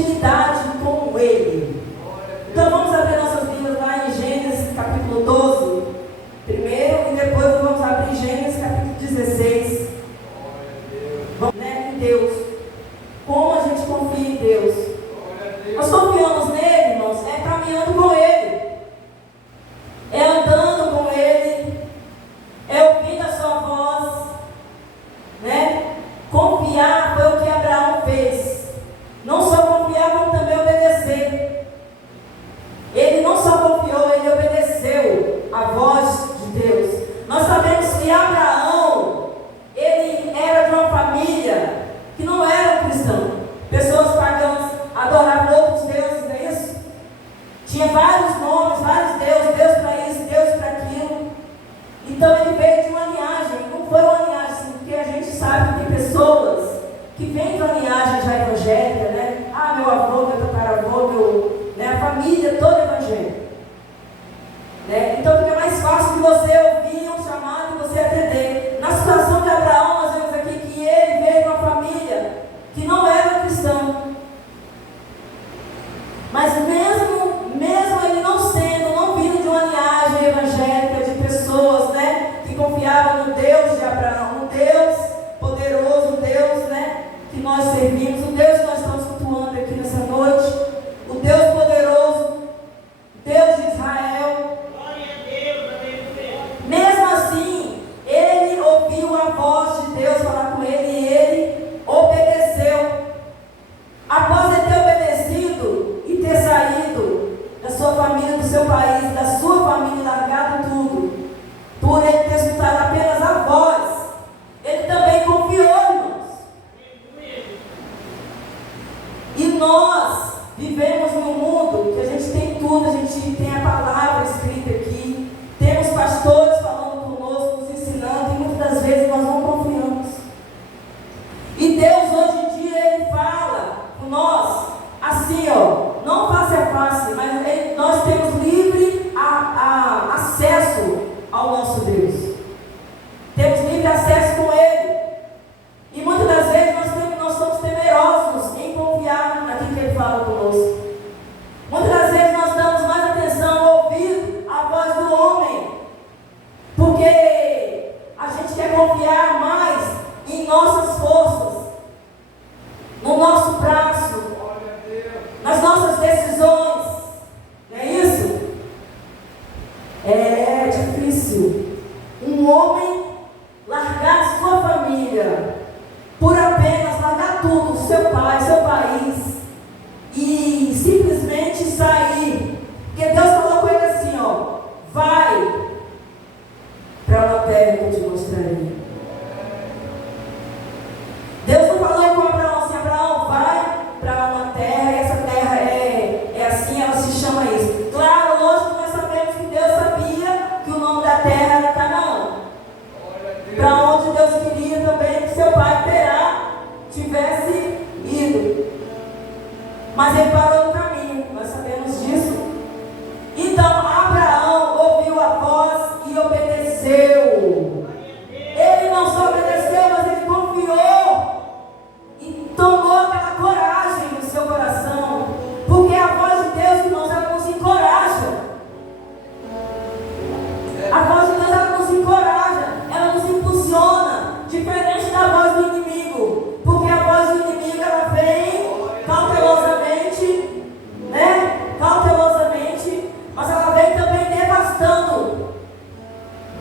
intimidade com Ele. Então vamos abrir nossas Bíblias lá em Gênesis capítulo 12, primeiro, e depois vamos abrir Gênesis capítulo 16. Vamos, né, em Deus. Como a gente confia em Deus. Nós confiamos nele, irmãos, é caminhando com Ele, é andando com Ele, é ouvindo a sua voz, né? Confiar foi o que Abraão fez. Não só confiar, como também obedecer. Ele não só confiou, ele obedeceu a voz de Deus. Nós sabemos que Abraão, ele era de uma família que não era cristã. Pessoas pagãs adoravam outros deuses, não é isso? Tinha vários nomes, vários deuses, Deus para isso, Deus para aquilo. Então ele veio de uma linhagem, não foi uma linhagem assim, porque a gente sabe que tem pessoas que vêm de uma linhagem já evangélica, né? Ah, meu avô, meu tataravô, né? A família toda evangélica. Né? Então fica mais fácil de você ouvir um chamado e você atender. Na situação de Abraão, nós vemos aqui que ele veio de uma família que não era cristã. Mas mesmo ele não vindo de uma linhagem evangélica de pessoas, né, que confiavam no Deus de Abraão, um Deus poderoso, um Deus, né, que nós servimos, o Deus que nós estamos cultuando aqui nessa noite, o Deus poderoso, Deus de Israel. Mesmo assim, ele ouviu a voz de Deus falar com ele e ele obedeceu. Após ele ter obedecido e ter saído da sua família, do seu país, da sua família, largado tudo, por ele ter escutado apenas a voz, ele também confiou, irmãos. E nós vivemos num mundo que a gente tem tudo, a gente tem a palavra escrita aqui, temos pastores falando conosco, nos ensinando, e muitas das vezes nós não confiamos. E Deus hoje em dia, Ele fala com nós, assim, ó, não face a face, mas nós temos livre acesso ao nosso Deus. Temos livre acesso com Ele. E muitas das vezes nós somos temerosos em confiar naquilo que Ele fala conosco. Muitas das vezes nós damos mais atenção ao ouvir a voz do homem, porque a gente quer confiar mais em nossas forças, no nosso braço, nas nossas decisões. Não é isso? É difícil um homem largar sua família por apenas largar tudo, seu pai, seu país, e simplesmente sair. Porque Deus falou com ele assim, ó, vai para uma terra que eu te mostrarei. Deus não falou com Abraão assim, Abraão, vai para uma terra, e essa terra é assim, ela se chama isso. Claro, lógico que nós sabemos que Deus sabia que o nome da terra era Canaã. Para onde Deus queria também que seu pai Terá tivesse ido. Mas ele parou no caminho, nós sabemos disso. Então Abraão ouviu a voz e obedeceu. Ele não só obedeceu, mas ele confiou e tomou aquela coragem no seu coração, porque a voz de Deus, irmãos, ela nos encoraja. A voz de Deus, ela nos encoraja, ela nos impulsiona, diferente da voz do inimigo, porque a voz do inimigo, ela vem cautelosamente, né? Cautelosamente, mas ela vem também devastando.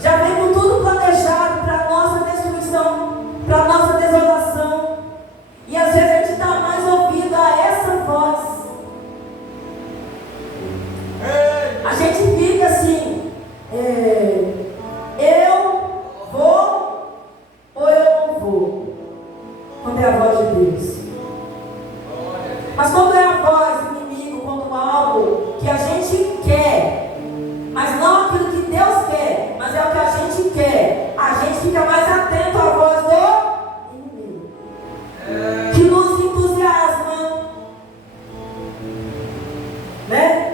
Já vem com tudo planejado para a nossa destruição, para a nossa desolação. E às vezes a gente está mais ouvindo a essa voz. A gente fica assim, eu vou ou eu não vou, quando é a voz de Deus. Mas quando é a voz do inimigo, quando algo que a gente quer, mas não aquilo que Deus quer, mas é o que a gente quer, a gente fica mais atento à voz do inimigo, que nos entusiasma, né?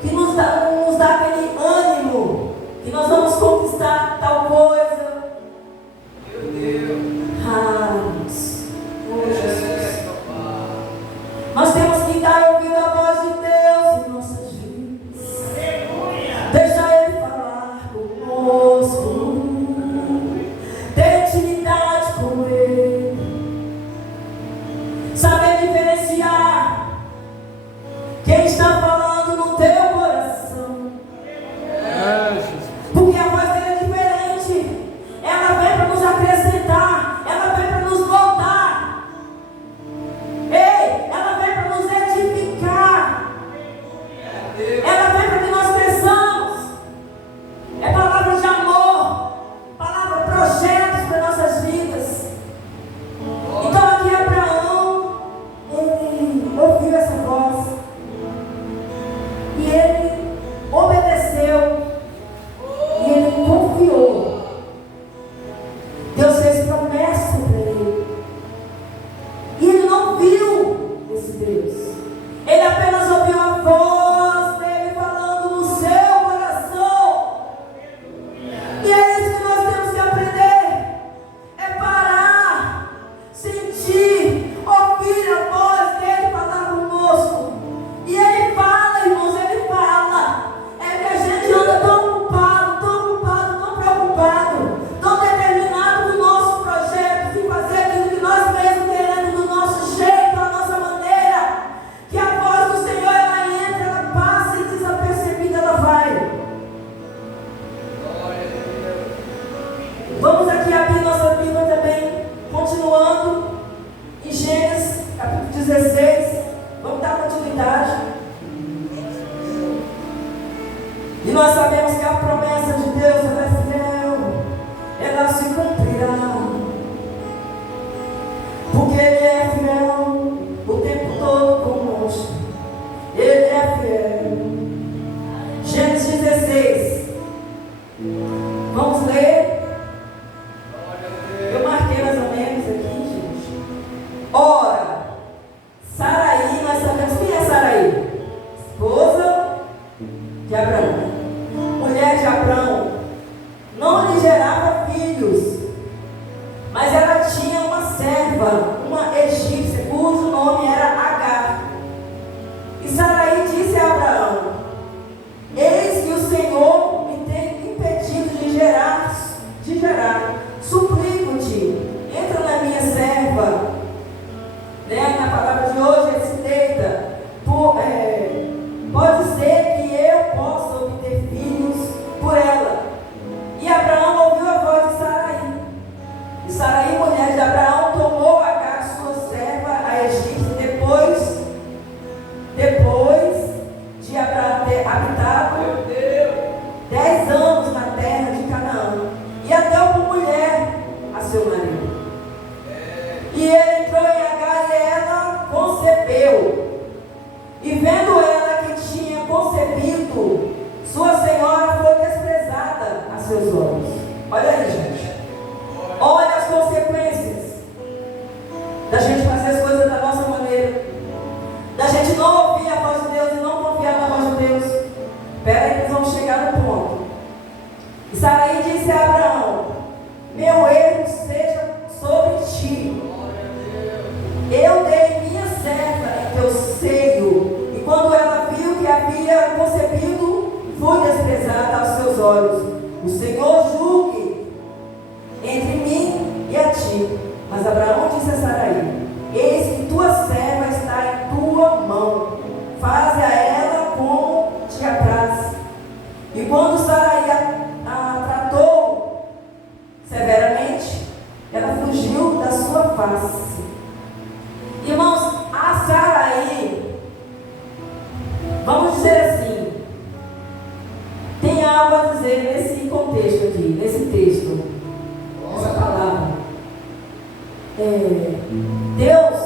Que nos dá aquele ânimo, que nós vamos conquistar tal coisa. Meu Deus. Oh, Jesus. Nós temos que que dar ouvido à voz de Deus em nossas vidas. Deixa Ele falar conosco. Ter intimidade com Ele. Saber diferenciar quem está falando no teu coração. Porque a voz dele é diferente. Ela vem para nos acrescentar. Ela vem para nos moldar. Ei, ela vem para nos edificar. Ela vem para que nós cresçamos. É palavra de amor. Palavra, projetos para nossas vidas. Então aqui Abraão, ele ouviu essa voz. E ele obedeceu. E ele confiou. Deus fez promessa para ele. E ele não viu esse Deus. Ele apenas ouviu a voz dele falando no seu coração. E é isso que nós temos que aprender. É parar, sentir, ouvir a voz dele falar conosco. E ele fala, irmãos, ele fala. É que a gente anda tão ocupado, tão preocupado, tão determinado com nossos projetos e fazer aquilo que nós mesmos queremos do nosso jeito, da nossa maneira, que a voz do Senhor, ela entra, ela passa e desapercebida ela vai. Vamos aqui abrir nossa Bíblia também, continuando em Gênesis, capítulo 16. Vamos dar continuidade. E nós sabemos que a promessa de Deus, ela é fiel, ela se cumprirá. Porque Ele é fiel o tempo todo conosco. Ele é fiel. Gênesis 16. Vamos ler. Eu marquei mais ou menos aqui, gente. Ora, Saraí, nós sabemos quem é Saraí? Esposa de Abraão. Mulher de Abraão. Não lhe gerava filhos, mas ela tinha uma serva, uma egípcia, cujo nome era Agar. E Saraí disse a Abraão: eis que o Senhor me tem impedido de gerar. Suplico-te, entra na minha serva. Na palavra de hoje, ele se deita. Pode ser que eu possa obter filhos por ela. E Abraão ouviu a voz de Saraí. E Saraí, mulher de Abraão, tomou Agar, sua serva, a egípcia, depois de Abraão ter habitado 10 anos na terra de Canaã, e a deu por mulher a seu marido. E ele entrou em Agar e ela concebeu. E vendo ela que tinha concebido, sua senhora foi desprezada a seus olhos. Olha aí, gente. Olha as consequências da gente fazer as coisas da nossa maneira, da gente não ouvir a voz de Deus e não confiar na voz de Deus. Espera aí que nós vamos chegar no ponto. E Saraí disse a Abraão: meu erro seja sobre ti. Eu dei minha serva em teu seio, e quando ela viu que havia concebido, fui desprezada aos seus olhos. O Senhor julgue entre mim e a ti. Mas Abraão disse a Saraí: eis que tua serva está em tua mão, faze a ela como te apraz. E quando Saraí a tratou severamente, ela fugiu da sua face. Irmãos, a Saraí, vamos dizer assim, tem algo a dizer nesse contexto aqui, nesse texto, essa palavra. Deus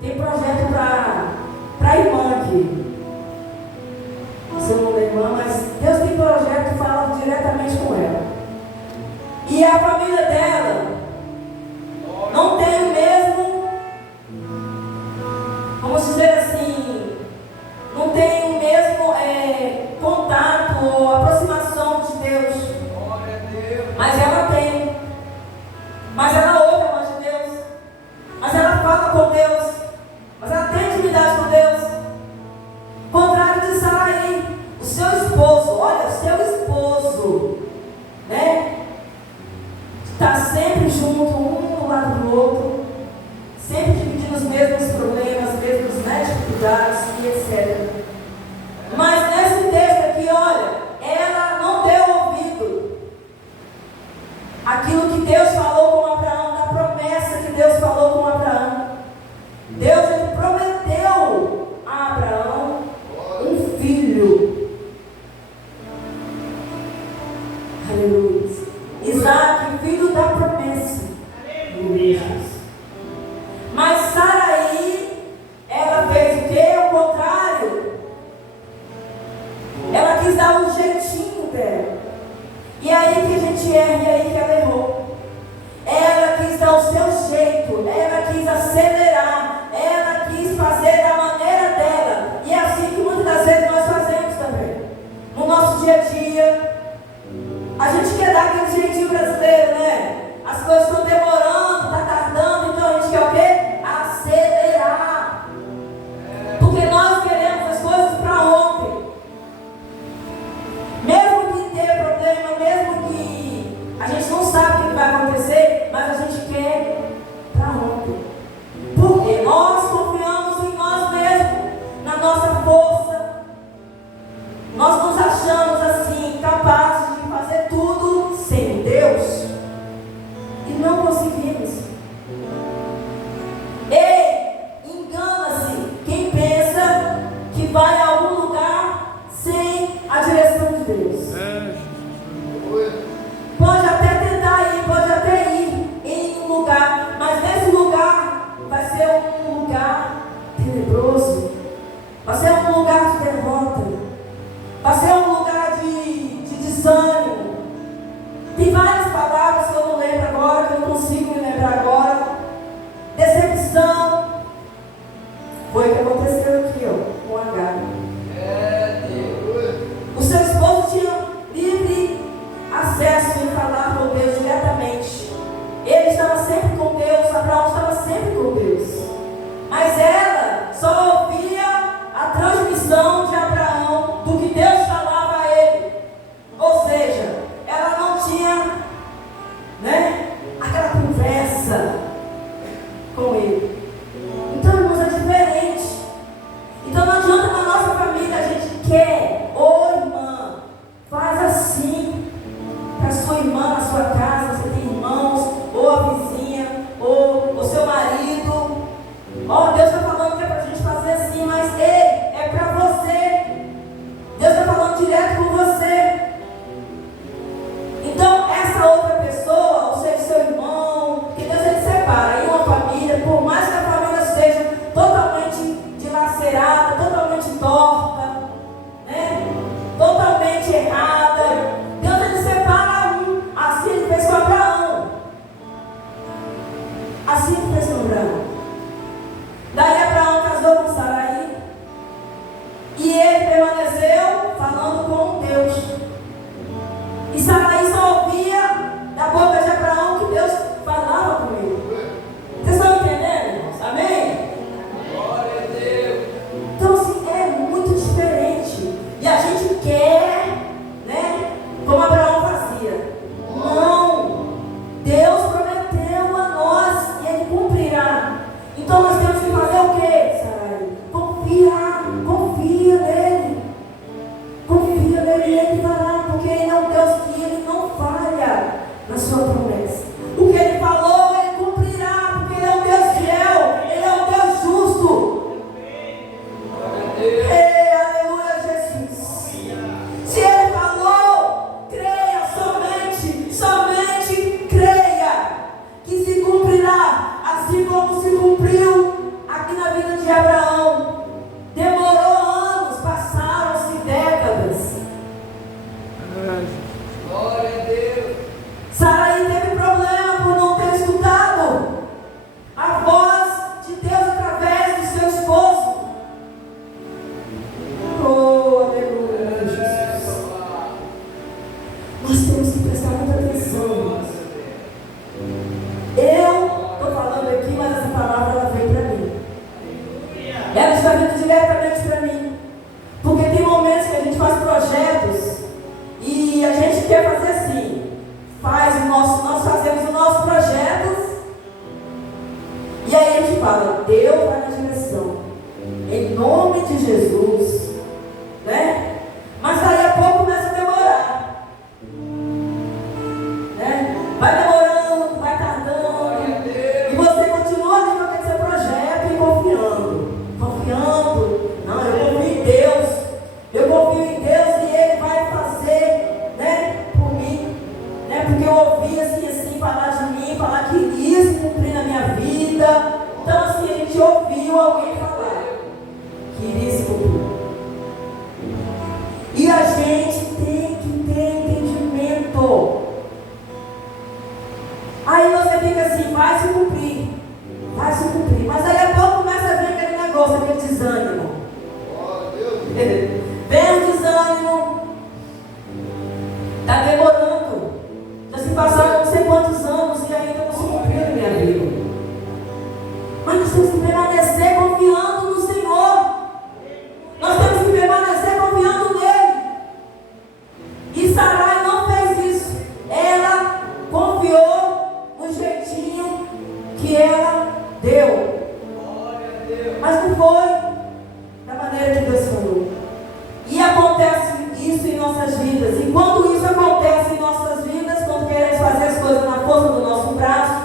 tem projeto para a irmã aqui. Seu nome é irmã, mas Deus tem projeto e fala diretamente com ela. E a família dela não tem o mesmo, vamos dizer assim, não tem o mesmo contato ou aproximação de Deus. Mas ela tem. Mas ela ouve a voz de Deus. Mas ela fala dados e etc. Mas nesse texto aqui, olha, ela não deu ouvido àquilo que Deus falou com Abraão, da promessa que Deus falou com Abraão. Deus, ele prometeu a Abraão um filho. Aleluia. Isaac, filho da promessa. Mas Saraí, ela fez o quê? O contrário. Ela quis dar um jeitinho dela. E é aí que a gente erra, e é aí que ela errou. Ela quis dar o seu jeito, ela quis acelerar, ela quis fazer da maneira dela. E é assim que muitas das vezes nós fazemos também. No nosso dia a dia, a gente quer dar aquele jeitinho brasileiro, né? As coisas estão demorando, está tardando, então a gente quer o quê? Acelerar. Porque nós queremos as coisas para ontem. Mesmo que tenha problema, mesmo que a gente não sabe o que vai acontecer, mas a gente quer para ontem. Porque nós confiamos em nós mesmos, na nossa força. Nós nos achamos assim, capazes de fazer tudo sem Deus. E não conseguimos. Ei, engana-se quem pensa que vai a algum lugar sem a direção de Deus. Pode até tentar ir, pode até ir em um lugar, mas nesse lugar vai ser um lugar tenebroso, vai ser um lugar de derrota, vai ser um lugar de desânimo. Tem várias palavras que eu não lembro agora, que eu não consigo me lembrar agora. Decepção. Foi o que aconteceu aqui, ó, com H. O seu esposo tinha livre acesso em falar com Deus diretamente. Ele estava sempre com Deus, Abraão estava sempre com Deus. Mas ela só ouvia a transmissão de Abraão do que Deus falava a ele. Ou seja, ela não tinha, né, aquela conversa com ele. Então, irmãos, é diferente. Então não adianta na nossa família a gente quer, ô irmã, faz assim para sua irmã na sua casa, você tem irmãos, ou a vizinha, ou o seu marido. Ó, Deus está falando que é para a gente fazer assim, mas ei, é para você. Deus está falando direto com você. Então, essa outra pessoa, ou seja, seu irmão, que Deus ele separa em uma família, por mais que a família seja totalmente dilacerada, totalmente torta, né? Totalmente errada, Deus ele separa um. Assim ele fez com Abraão. Assim ele fez com Abraão. Daí Abraão casou com Saraí e ele permaneceu falando com Deus. E Saraí só ouvia da boca de Abraão que Deus falava com ele. Vocês estão entendendo, irmãos? Amém? Glória a Deus. Então, assim, é muito diferente. E a gente quer, né? Como Abraão fazia. Não. Deus prometeu a nós e ele cumprirá. Então, nós temos que fazer o quê, Saraí? Confiar. Confia nele. Confia nele e ele fará. Porque ele é um Deus que ele não falha na sua promessa. O que ele falou, ele cumprirá. Porque ele é um Deus fiel. Ele é um Deus justo. Ei, aleluia, Jesus. Se ele falou, creia somente creia. Que se cumprirá. Assim como se cumpriu aqui na vida de Abraão. Demorou anos, passaram-se décadas. Glória a Deus. Saraí teve problema por não ter escutado a voz de Deus através do seu esposo. Oh, aleluia, Jesus. Nós temos que prestar muita atenção. Eu estou falando aqui, mas essa palavra ela veio para mim. Ela está vindo diretamente para mim. Porque tem momentos que a gente faz projetos e a gente quer fazer assim. Nós fazemos o nosso projeto e aí a gente fala, Deus vai na direção. Em nome nome de Jesus, né? Mas daí a pouco começa a demorar, né? Vai demorando, vai tardando, e você continua ali com aquele seu projeto e confiando. Não, eu confio em Deus, e Ele vai fazer, né, por mim, né? Porque eu ouvi assim falar de mim, falar que iria se cumprir na minha vida. Então assim, a gente ouviu alguém falar que iria se cumprir. E a gente tem que ter entendimento. Aí você fica assim, vai se cumprir. Mas aí a pouco começa a vir aquele negócio, aquele desânimo. Vem o desânimo. Está demorando. Já se passaram não sei quantos anos e ainda não se cumpriu na minha vida. Mas nós temos que permanecer confiando no Senhor. Nós temos que permanecer confiando nele. E Sarai não fez isso. Ela confiou no jeitinho que ela deu. Mas não foi da maneira que Deus falou. E acontece isso em nossas vidas. E quando isso acontece em nossas vidas, quando queremos fazer as coisas na força do nosso braço,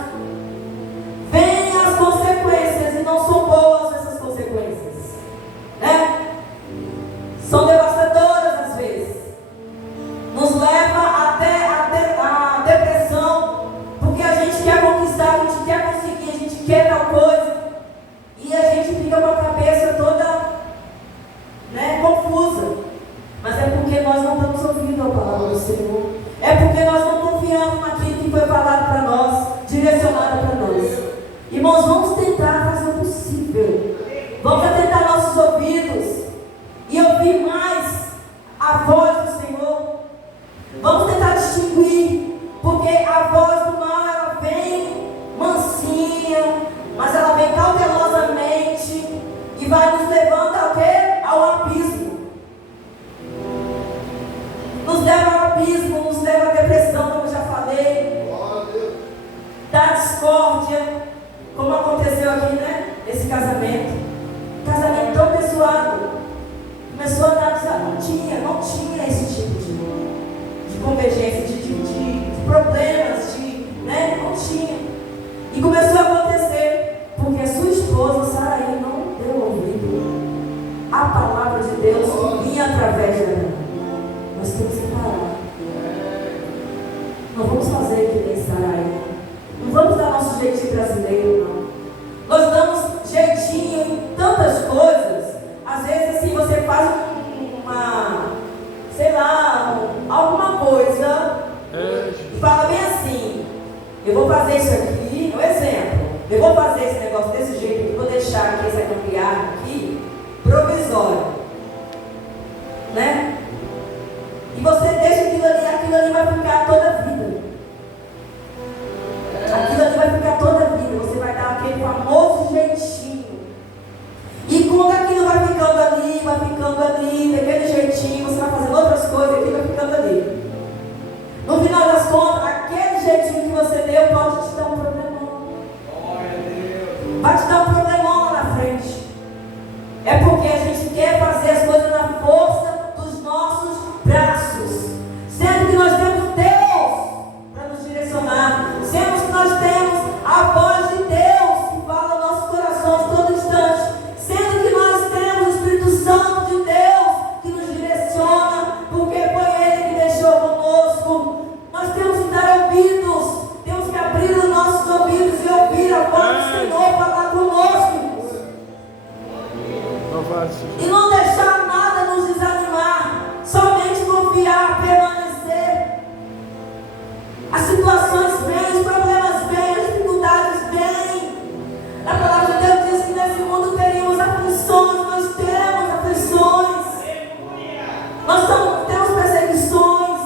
vêm as consequências, e não são boas essas consequências, né? São devastadoras às vezes. Nos leva até a depressão, porque a gente quer conquistar, a gente quer conseguir, a gente quer tal coisa, e a gente fica com a cabeça toda, né, confusa. Mas é porque nós não estamos ouvindo a palavra do Senhor. É porque nós não confiamos naquilo que foi falado para nós, direcionado para nós. Irmãos, vamos tentar fazer o possível. Vamos atentar nossos ouvidos e ouvir mais a voz do Senhor. Vamos tentar distinguir, porque a voz do mal, ela vem mansinha, mas ela vem cautelosamente e vai nos levando ao quê? Ao abismo. Nos leva ao abismo, nos leva à depressão, como eu já falei, da discórdia, como aconteceu aqui, né? Esse casamento tão abençoado, começou a dar, não tinha esse tipo de convergência, de problemas, né? Não tinha. E começou a acontecer, porque a sua esposa, Sarai, não deu ouvido à palavra de Deus que vinha através dela. Nós temos que parar. Não vamos fazer que nem Sarai. Não vamos dar nosso jeitinho brasileiro, não. Nós damos jeitinho em tantas coisas. Às vezes assim, você faz alguma coisa e fala bem assim, eu vou fazer isso aqui, um exemplo, eu vou fazer esse negócio desse jeito aqui, vou deixar aqui essa gambiarra aqui, provisório, né? E você deixa aquilo ali vai ficar toda a vida. Aquilo ali vai ficar toda a vida. Você vai dar aquele famoso jeitinho. E quando aquilo vai ficando ali, daquele jeitinho, você vai fazendo outras coisas, aquilo vai ficando ali. No final das contas, aquele jeitinho que você deu pode te dar um problemão. Vai te dar um problemão lá na frente. É porque a gente quer fazer as coisas na força dos nossos braços, sendo que nós temos Deus para nos direcionar, sendo que nós temos a voz de Deus que fala aos nossos corações todo instante, sendo que nós temos o Espírito Santo de Deus que nos direciona, porque foi Ele que deixou conosco. Nós temos que dar ouvidos, temos que abrir os nossos ouvidos e ouvir a voz do Senhor falar conosco, e não deixar nada nos desanimar, somente confiar, permanecer. As situações vêm, os problemas vêm, as dificuldades vêm. A palavra de Deus diz que nesse mundo teríamos aflições, nós temos aflições. Nós temos perseguições.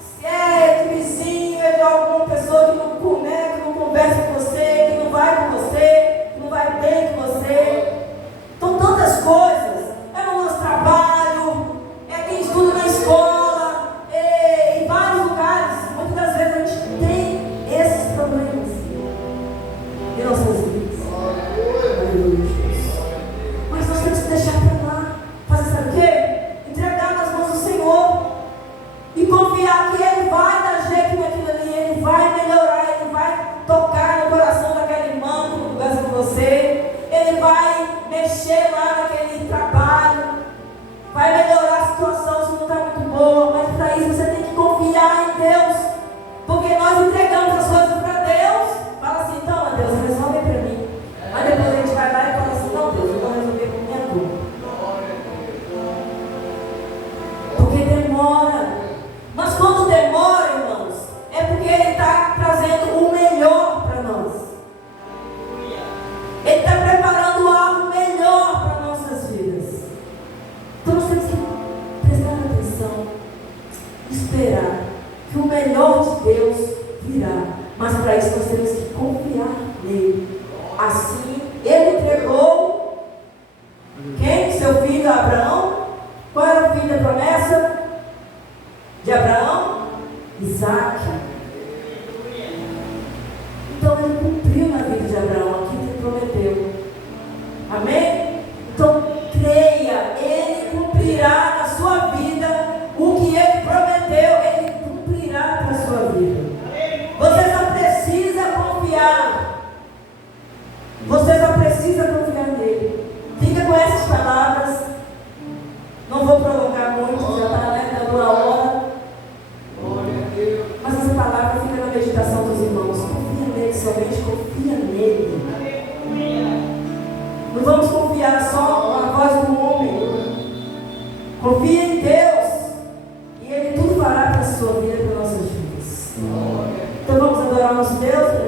Se é de vizinho, é de alguma pessoa que não conversa com você, que não vai com você, que não vai bem com você. Então, tantas coisas. É no nosso trabalho, é quem estuda na escola, em vários lugares. Muitas das vezes a gente tem prometido a Abraão. Qual era o filho da promessa de Abraão? Isaac. Então ele cumpriu na vida de Abraão aquilo que ele prometeu. Amém? Então creia, ele cumprirá na sua vida o que ele prometeu, ele cumprirá para a sua vida. Você só precisa confiar. Você só precisa confiar nele. Fica com essas palavras. Não vou prolongar muito, já está dando a hora. Mas essa palavra fica na meditação dos irmãos. Confia nele, somente confia nele. Não vamos confiar só na voz do homem. Confia em Deus. E Ele tudo fará para a sua vida e para nossas vidas. Então vamos adorar nosso Deus.